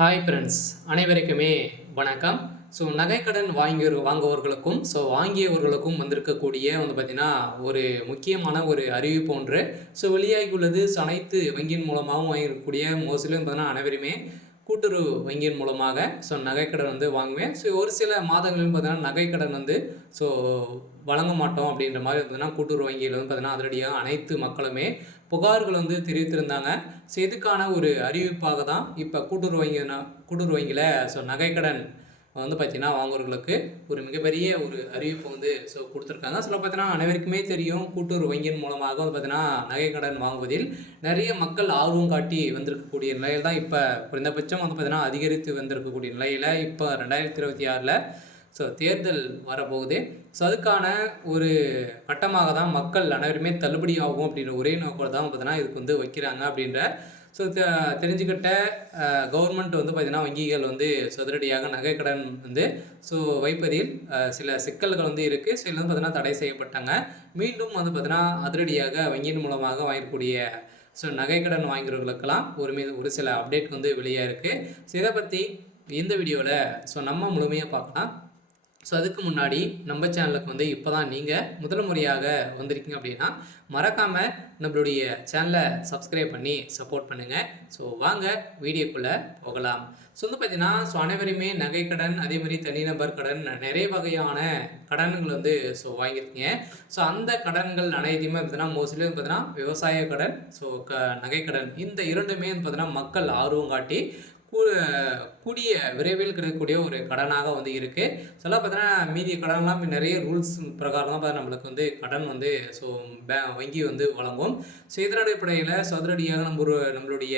Hi friends, அனைவருக்குமே வணக்கம். So நகைக்கடன் வாங்குவவர்களுக்கும் வாங்கியவர்களுக்கும் வந்திருக்கக்கூடிய பார்த்தீங்கன்னா ஒரு முக்கியமான ஒரு அறிவிப்பு ஒன்று வெளியாகி உள்ளது. அனைத்து வங்கியின் மூலமாகவும் வாங்கியிருக்கக்கூடிய மோஸ்ட்லி பார்த்தீங்கன்னா அனைவருமே கூட்டுறவு வங்கியின் மூலமாக நகைக்கடன் வாங்குவேன். ஒரு சில மாதங்களில் பார்த்தீங்கன்னா நகைக்கடன் ஸோ வழங்க மாட்டோம் அப்படின்ற மாதிரி பார்த்தீங்கன்னா கூட்டுறவு வங்கியில் பார்த்தீங்கன்னா அதிரடியாக அனைத்து மக்களுமே புகார்கள் தெரிவித்திருந்தாங்க. இதுக்கான ஒரு அறிவிப்பாக தான் இப்போ கூட்டுறவு வங்கியில் நகைக்கடன் பார்த்தீங்கன்னா வாங்குவர்களுக்கு ஒரு மிகப்பெரிய ஒரு அறிவிப்பு கொடுத்துருக்காங்க. பார்த்தீங்கன்னா அனைவருக்குமே தெரியும், கூட்டுறவு வங்கியின் மூலமாக பார்த்தீங்கன்னா நகைக்கடன் வாங்குவதில் நிறைய மக்கள் ஆர்வம் காட்டி வந்திருக்கக்கூடிய நிலையில் தான் இப்போ குறைந்தபட்சம் பார்த்தீங்கன்னா அதிகரித்து வந்திருக்கக்கூடிய நிலையில் இப்போ 2026ல் தேர்தல் வரப்போகுது. அதுக்கான ஒரு கட்டமாக தான் மக்கள் அனைவருமே தள்ளுபடி ஆகும் அப்படின்ற ஒரே நோக்கோடு தான் பார்த்தீங்கன்னா இதுக்கு வைக்கிறாங்க அப்படின்ற தெரிஞ்சுக்கிட்ட கவர்மெண்ட் பார்த்தீங்கன்னா வங்கிகள் சதுரடியாக நகைக்கடன் வைப்பதில் சில சிக்கல்கள் இருக்குது. சில பார்த்தீங்கன்னா தடை செய்யப்பட்டாங்க. மீண்டும் பார்த்தீங்கன்னா அதிரடியாக வங்கியின் மூலமாக வாங்கக்கூடிய நகைக்கடன் வாங்குறவர்களுக்கெல்லாம் ஒரு சில அப்டேட் வெளியாக இருக்குது. இதை பற்றி இந்த வீடியோவில் நம்ம முழுமையாக பார்க்கலாம். அதுக்கு முன்னாடி நம்ம சேனலுக்கு இப்போ தான் நீங்கள் முதல் முறையாக வந்திருக்கீங்க அப்படின்னா மறக்காமல் நம்மளுடைய சேனலை சப்ஸ்கிரைப் பண்ணி சப்போர்ட் பண்ணுங்கள். வாங்க வீடியோக்குள்ளே போகலாம். பார்த்தீங்கன்னா அனைவருமே நகைக்கடன், அதே மாதிரி தனிநபர் கடன், நிறைய வகையான கடன்கள் வாங்கியிருக்கீங்க. அந்த கடன்கள் அனைத்தையுமே பார்த்தீங்கன்னா மோஸ்ட்லி பார்த்தீங்கன்னா விவசாய கடன், நகைக்கடன் இந்த இரண்டுமே பார்த்தீங்கன்னா மக்கள் ஆர்வம் காட்டி கூடிய விரைவில் கிடைக்கக்கூடிய ஒரு கடனாக இருக்குது. பார்த்தீங்கன்னா மீதி கடன்லாம் நிறைய ரூல்ஸ் பிரகாரம் தான் நம்மளுக்கு கடன் வங்கி வழங்கும். இதன் அடிப்படையில் சதுரடியாக நம்மளுடைய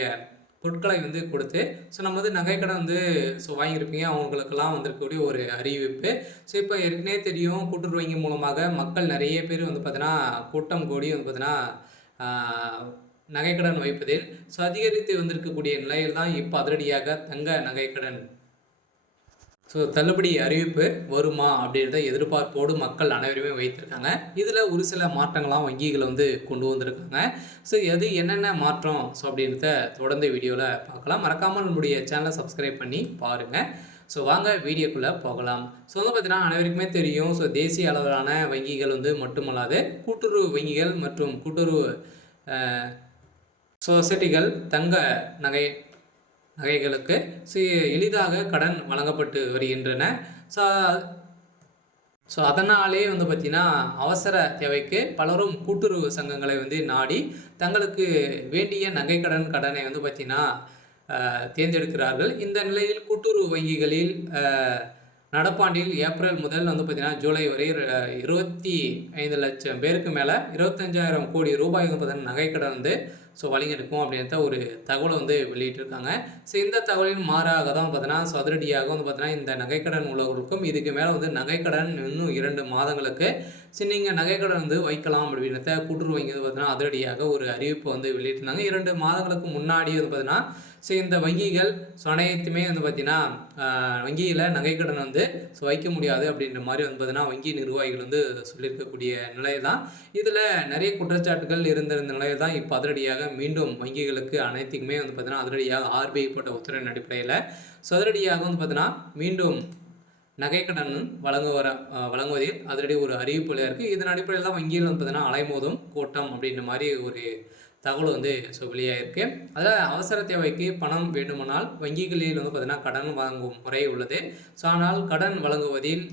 பொருட்களை கொடுத்து நம்ம நகைக்கடன் வாங்கியிருப்பீங்க. அவங்களுக்கெல்லாம் வந்திருக்கக்கூடிய ஒரு அறிவிப்பு. இப்போ ஏற்கனவே தெரியும், கூட்டுறவு வங்கி மூலமாக மக்கள் நிறைய பேர் பார்த்தீங்கன்னா கூட்டம் கூடி பார்த்தீங்கன்னா நகைக்கடன் வைப்பதில் அதிகரித்து வந்திருக்கக்கூடிய நிலையில் தான் இப்போ அதிரடியாக தங்க நகைக்கடன் தள்ளுபடி அறிவிப்பு வருமா அப்படின்றத எதிர்பார்ப்போடு மக்கள் அனைவருமே வைத்திருக்காங்க. இதில் ஒரு சில மாற்றங்களாம் வங்கிகள் கொண்டு வந்திருக்காங்க. எது என்னென்ன மாற்றம் அப்படின்றத தொடர்ந்து வீடியோவில் பார்க்கலாம். மறக்காமல் நம்முடைய சேனலை சப்ஸ்கிரைப் பண்ணி பாருங்கள். வாங்க வீடியோக்குள்ளே போகலாம். பார்த்தீங்கன்னா அனைவருக்குமே தெரியும், தேசிய அளவிலான வங்கிகள் மட்டுமல்லாது கூட்டுறவு வங்கிகள் மற்றும் கூட்டுறவு சொசைட்டிகள் தங்க நகைகளுக்கு எளிதாக கடன் வழங்கப்பட்டு வருகின்றன. அதனாலே பார்த்திங்கன்னா அவசர தேவைக்கு பலரும் கூட்டுறவு சங்கங்களை நாடி தங்களுக்கு வேண்டிய நகைக்கடனை பார்த்திங்கன்னா தேர்ந்தெடுக்கிறார்கள். இந்த நிலையில் கூட்டுறவு வங்கிகளில் நடப்பாண்டில் ஏப்ரல் முதல் பார்த்திங்கன்னா ஜூலை வரை 25 லட்சம் பேருக்கு மேலே 25,000 கோடி ரூபாய் பார்த்திங்கன்னா நகைக்கடன் வழங்கியிருக்கும் அப்படின்ற ஒரு தகவலை வெளியிட்டிருக்காங்க. இந்த தகவலின் மாறாக தான் பார்த்தீங்கன்னா அதிரடியாக பார்த்தீங்கன்னா இந்த நகைக்கடன் உள்ளவர்களுக்கும் இதுக்கு மேலே நகைக்கடன் இன்னும் 2 மாதங்களுக்கு நீங்கள் நகைக்கடன் வைக்கலாம் அப்படின்றத கூட்டுறவு வங்கி பார்த்தீங்கன்னா அதிரடியாக ஒரு அறிவிப்பு வெளியிட்டிருந்தாங்க. 2 மாதங்களுக்கு முன்னாடி பார்த்தீங்கன்னா இந்த வங்கிகள் அனைத்துமே பார்த்தீங்கன்னா வங்கியில் நகைக்கடன் வைக்க முடியாது அப்படின்ற மாதிரி பார்த்தீங்கன்னா வங்கி நிர்வாகிகள் சொல்லியிருக்கக்கூடிய நிலை தான். இதில் நிறைய குற்றச்சாட்டுகள் இருந்திருந்த நிலையில் தான் இப்போ அதிரடியாக மீண்டும் வங்கிகளுக்கு அனைத்துக்குமே பார்த்தீங்கன்னா அதிரடியாக ஆர்பிஐ போட்ட உத்தரவின் அடிப்படையில் அதிரடியாக பார்த்தீங்கன்னா மீண்டும் நகைக்கடன் வழங்குவதில் அதிரடி ஒரு அறிவிப்புல இருக்குது. இதன் அடிப்படையில் தான் வங்கியில் பார்த்தீங்கன்னா அலைமோதும் கூட்டம் அப்படின்ற மாதிரி ஒரு தகவல் வெளியாகிருக்கு. அதில் அவசர தேவைக்கு பணம் வேண்டுமானால் வங்கிகளில் பார்த்தீங்கன்னா கடன் வாங்கும் முறை உள்ளது. ஆனால் கடன் வழங்குவதில்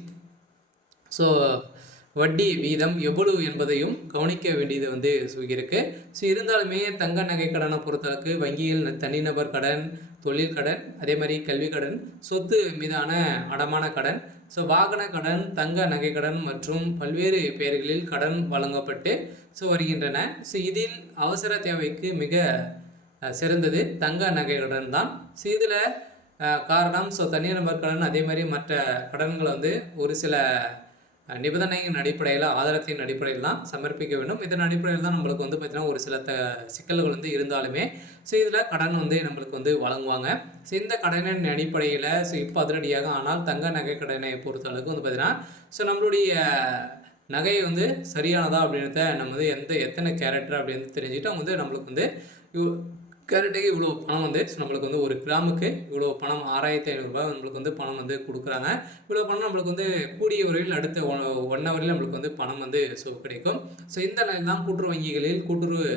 வட்டி வீதம் எவ்வளவு என்பதையும் கவனிக்க வேண்டியது இருக்கு. இருந்தாலுமே தங்க நகை கடனை பொறுத்தளவுக்கு வங்கியில் தனிநபர் கடன், தொழில் கடன், அதே மாதிரி கல்வி கடன், சொத்து மீதான அடமான கடன், வாகன கடன், தங்க நகை கடன் மற்றும் பல்வேறு பெயர்களில் கடன் வழங்கப்பட்டு வருகின்றன. இதில் அவசர தேவைக்கு மிக சிறந்தது தங்க நகை கடன் தான். இதில் காரணம் தனிநபர் கடன், அதே மாதிரி மற்ற கடன்களை ஒரு சில நிபந்தனையின் அடிப்படையில், ஆதாரத்தின் அடிப்படையில் தான் சமர்ப்பிக்க வேண்டும். இதன் அடிப்படையில் தான் நம்மளுக்கு பார்த்தீங்கன்னா ஒரு சில சிக்கல்கள் இருந்தாலுமே இதில் கடன் நம்மளுக்கு வழங்குவாங்க. இந்த கடனின் அடிப்படையில் இப்போ அதிரடியாக ஆனால் தங்க நகை கடனை பொறுத்தளவுக்கு பார்த்தீங்கன்னா நம்மளுடைய நகை சரியானதா அப்படின்றத நம்ம எத்தனை கேரக்டர் அப்படின்னு தெரிஞ்சுக்கிட்டு அவங்க நம்மளுக்கு கேரட்டுக்கு இவ்வளோ பணம் வந்து நம்மளுக்கு வந்து ஒரு கிராமுக்கு இவ்வளோ பணம் 6500 நம்மளுக்கு வந்து பணம் வந்து கொடுக்குறாங்க. இவ்வளோ பணம் நம்மளுக்கு வந்து கூடிய விரைவில் அடுத்த 1 ஹவர்ல நம்மளுக்கு வந்து பணம் வந்து கிடைக்கும். இந்த நிலையில் தான் கூட்டுறவு வங்கிகளில் கூட்டுறவு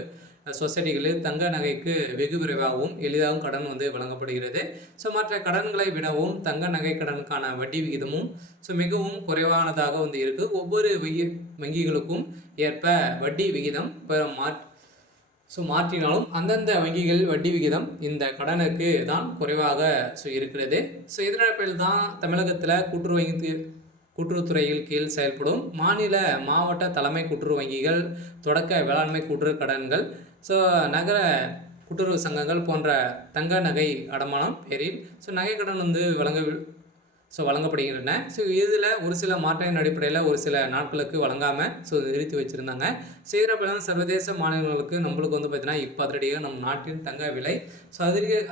சொசைட்டிகளில் தங்க நகைக்கு வெகு விரைவாகவும் எளிதாகவும் கடன் வந்து வழங்கப்படுகிறது. மற்ற கடன்களை விடவும் தங்க நகை கடனுக்கான வட்டி விகிதமும் மிகவும் குறைவானதாக வந்து இருக்கு. ஒவ்வொரு வங்கிகளுக்கும் ஏற்ப வட்டி விகிதம் மாற்றினாலும் அந்தந்த வங்கிகள் வட்டி விகிதம் இந்த கடனுக்கு தான் குறைவாக இருக்கிறது. இதன் அடிப்படையில் தான் தமிழகத்தில் கூட்டுறவுத்துறையில் கீழ் செயல்படும் மாநில மாவட்ட தலைமை கூட்டுறவு வங்கிகள், தொடக்க வேளாண்மை கூட்டுறவு கடன்கள், நகர கூட்டுறவு சங்கங்கள் போன்ற தங்க நகை அடமானம் பேரில் நகை கடன் வந்து வழங்கப்படுகின்றன. இதில் ஒரு சில மாற்றத்தின் அடிப்படையில் ஒரு சில நாட்களுக்கு வழங்காமல் நிறுத்தி வச்சுருந்தாங்க. இதனால் சர்வதேச மாநிலங்களுக்கு நம்மளுக்கு வந்து பார்த்தீங்கன்னா இப்போ அதிரடியாக நம் நாட்டின் தங்க விலை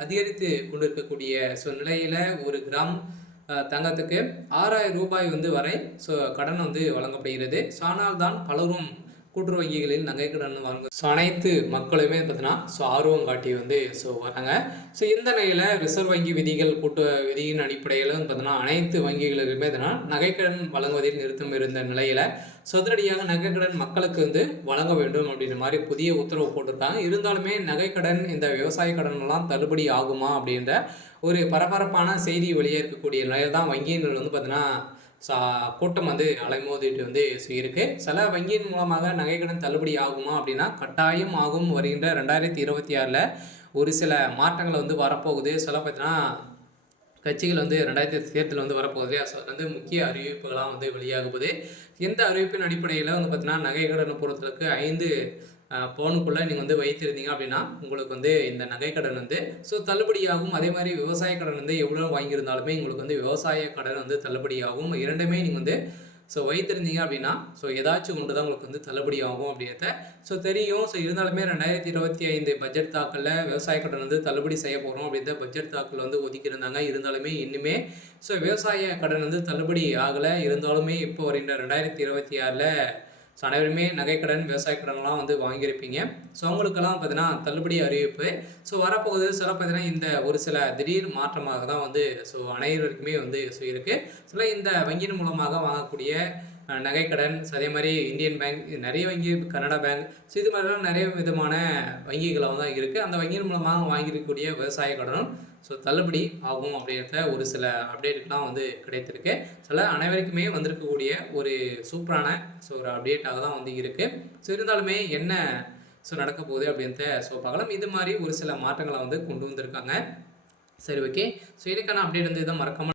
அதிகரித்து கொண்டிருக்கக்கூடிய நிலையில் ஒரு கிராம் தங்கத்துக்கு 6000 ரூபாய் வந்து வரை கடன் வந்து வழங்கப்படுகிறது. ஆனால் தான் பலரும் கூட்டுறவு வங்கிகளில் நகை கடன் வாங்க அனைத்து மக்களுமே பார்த்தீங்கன்னா ஆர்வம் காட்டி வந்து வராங்க. இந்த நிலையில் ரிசர்வ் வங்கி விதியின் அடிப்படையில் பார்த்தீங்கன்னா அனைத்து வங்கிகளுக்குமே பார்த்தீங்கன்னா நகைக்கடன் வழங்குவதில் நிறுத்தம் இருந்த நிலையில் அதிரடியாக நகைக்கடன் மக்களுக்கு வந்து வழங்க வேண்டும் அப்படின்ற மாதிரி புதிய உத்தரவு போட்டிருக்காங்க. இருந்தாலுமே நகைக்கடன் இந்த விவசாய கடன்லாம் தள்ளுபடி ஆகுமா அப்படின்ற ஒரு பரபரப்பான செய்தி வெளியே இருக்கக்கூடிய நிலையில் தான் வங்கியினர் வந்து பார்த்தீங்கன்னா கூட்டம் வந்து அலைமோதிட்டு வந்து இருக்கு. சில வங்கியின் மூலமாக நகைக்கடன் தள்ளுபடி ஆகுமா அப்படின்னா கட்டாயம் ஆகும். வருகின்ற 2026 ஒரு சில மாற்றங்கள் வந்து வரப்போகுது. பார்த்தீங்கன்னா கட்சிகள் வந்து 2000 தேர்தல் வந்து வரப்போகுது. வந்து முக்கிய அறிவிப்புகளாக வந்து வெளியாகுது. எந்த அறிவிப்பின் அடிப்படையில் வந்து பார்த்தீங்கன்னா நகைக்கடன் பொறுத்தளவுக்கு 5 பவுனுக்குள்ளே நீங்கள் வந்து வைத்திருந்தீங்க அப்படின்னா உங்களுக்கு வந்து இந்த நகைக்கடன் வந்து தள்ளுபடியாகும். அதே மாதிரி விவசாய கடன் வந்து எவ்வளோ வாங்கியிருந்தாலுமே உங்களுக்கு வந்து விவசாய கடன் வந்து தள்ளுபடியாகும். இரண்டுமே நீங்கள் வந்து வைத்திருந்தீங்க அப்படின்னா ஏதாச்சும் ஒன்று தான் உங்களுக்கு வந்து தள்ளுபடி ஆகும் அப்படின்றத தெரியும். இருந்தாலுமே 2025 பட்ஜெட் தாக்கலில் விவசாய கடன் வந்து தள்ளுபடி செய்ய போகிறோம் அப்படின்ற பட்ஜெட் தாக்கல் வந்து ஒதுக்கியிருந்தாங்க. இருந்தாலுமே இன்னுமே விவசாய கடன் வந்து தள்ளுபடி ஆகலை. இருந்தாலுமே இப்போ வருகின்ற 2026 அனைவருமே நகைக்கடன் விவசாய கடன்லாம் வந்து வாங்கியிருப்பீங்க. அவங்களுக்கெல்லாம் பார்த்தீங்கன்னா தள்ளுபடி அறிவிப்பு வரப்போகுது. பார்த்தீங்கன்னா இந்த ஒரு சில திடீர் மாற்றமாக தான் வந்து அனைவருக்குமே வந்து இருக்குது. இந்த வங்கியின் மூலமாக வாங்கக்கூடிய நகைக்கடன், அதே மாதிரி இந்தியன் பேங்க், நிறைய வங்கி, கனடா பேங்க், இது மாதிரிலாம் நிறைய விதமான வங்கிகளாக தான் இருக்குது. அந்த வங்கியின் மூலமாக வாங்கியிருக்கக்கூடிய விவசாய கடனும் தள்ளுபடி ஆகும் அப்படின்ற ஒரு சில அப்டேட்டுக்கெலாம் வந்து கிடைத்திருக்கு. அனைவருக்குமே வந்திருக்கக்கூடிய ஒரு சூப்பரான ஒரு அப்டேட்டாக தான் வந்து இருக்குது. இருந்தாலுமே என்ன நடக்க போகுது அப்படின்றத பார்க்கலாம். இது மாதிரி ஒரு சில மாற்றங்களை வந்து கொண்டு வந்திருக்காங்க. சரி, ஓகே. இதுக்கான அப்டேட் வந்து இதை மறக்காம